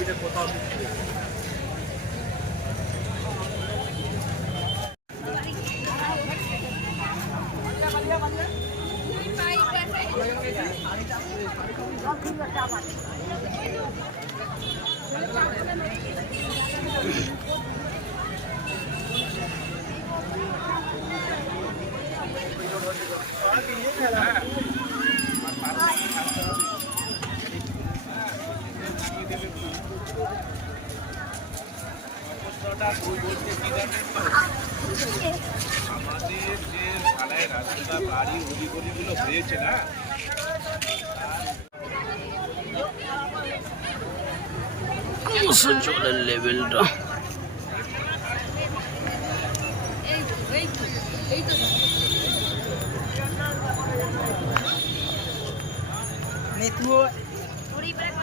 মারপিটে কোথাও Thank নেই। আমাদের যে ঢালাই রাস্তা বাড়ি অলিগলিগুলো হয়েছে না জলের লেভেলটা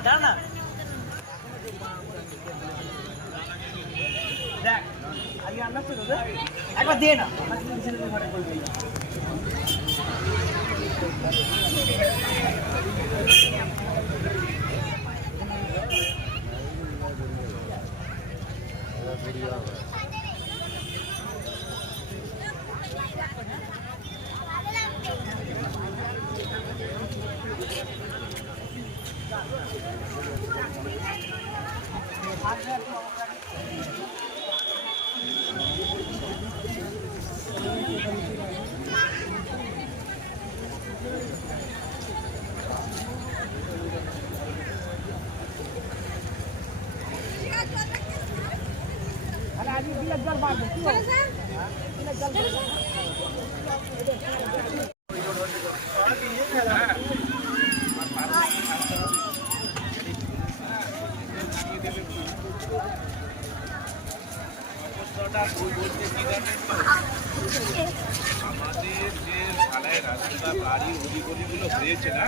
দাঁড়া একবার দে না আমার কিন্তু আমাদের যে ঢালাই রাস্তা বাড়ি অলিগলিগুলো হয়েছে না